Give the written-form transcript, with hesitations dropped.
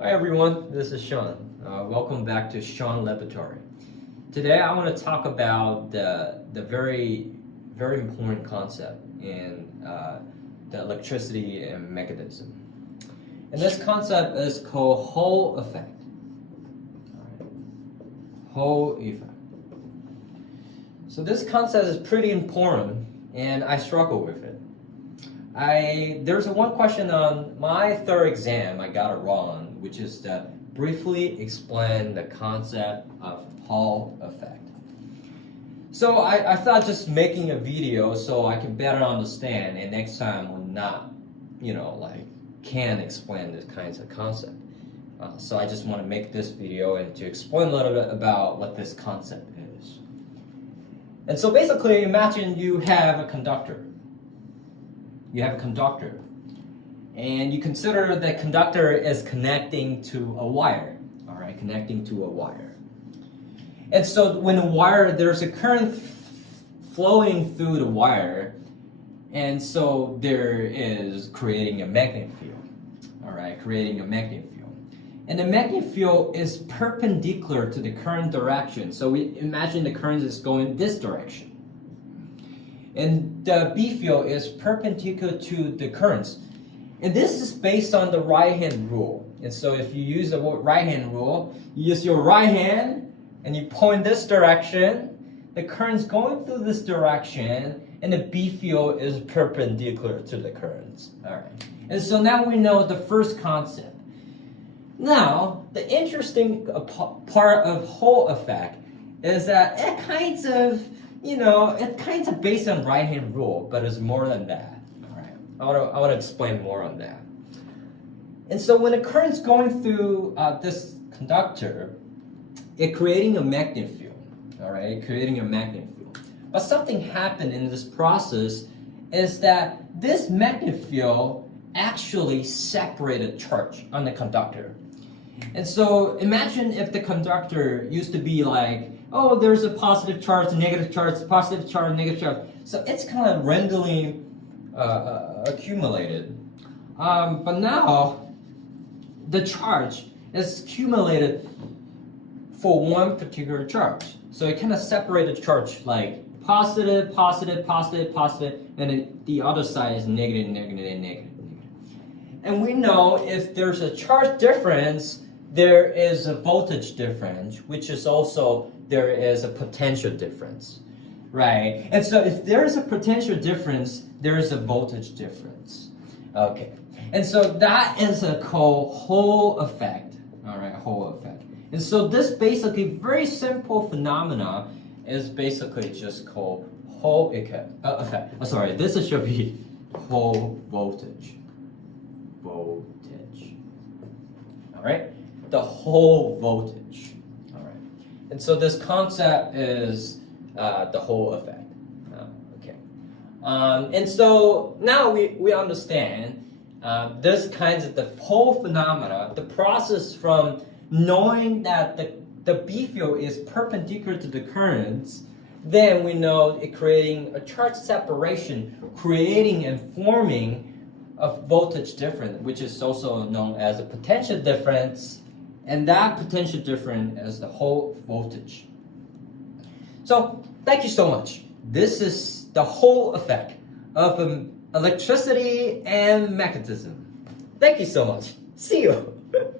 Hi everyone, this is Sean. Welcome back to Sean Laboratory. Today I want to talk about the very important concept in the electricity and magnetism. And this concept is called Hall effect. Hall effect. So this concept is pretty important and I struggle with it. There's one question on my third exam I got it wrong, which is to briefly explain the concept of Hall effect. So I thought just making a video so I can better understand, and next time will not, can explain this kinds of concept. So I just want to make this video and to explain a little bit about what this concept is. And so basically, imagine you have a conductor. You have a conductor, and you consider that conductor is connecting to a wire, all right, connecting to a wire. And so when a wire, there's a current flowing through the wire, and so there is creating a magnetic field, all right, creating a magnetic field. And the magnetic field is perpendicular to the current direction. So we imagine the current is going this direction. And the B field is perpendicular to the currents. And this is based on the right-hand rule. And so if you use the right-hand rule, you use your right hand and you point this direction, the current's going through this direction, and the B field is perpendicular to the currents. All right. And so now we know the first concept. Now, the interesting part of Hall effect is that it kind of based on right-hand rule, but it's more than that. All right, I want to explain more on that. And so when the current's going through this conductor, it's creating a magnetic field. All right, creating a magnetic field. But something happened in this process is that this magnetic field actually separated charge on the conductor. And so imagine if the conductor used to be like, oh, there's a positive charge, a negative charge, positive charge, negative charge. So it's kind of randomly accumulated. But now the charge is accumulated for one particular charge. So it kind of separated charge like positive, positive, positive, positive, and then the other side is negative, negative, negative, negative. And we know if there's a charge difference, there is a voltage difference, which is also there is a potential difference, right? And so if there is a potential difference, there is a voltage difference. Okay, and so that is called Hall effect. All right, Hall effect. And so this basically very simple phenomena is basically just called Hall effect. This should be Hall voltage. Voltage. All right. The Hall voltage. All right. And so this concept is the Hall effect. Okay. And so now we understand this kinds of the whole phenomena, the process from knowing that the B field is perpendicular to the currents, then we know it creating a charge separation, creating and forming a voltage difference, which is also known as a potential difference. And that potential difference is the Hall voltage. So, thank you so much. This is the Hall effect of electricity and magnetism. Thank you so much. See you.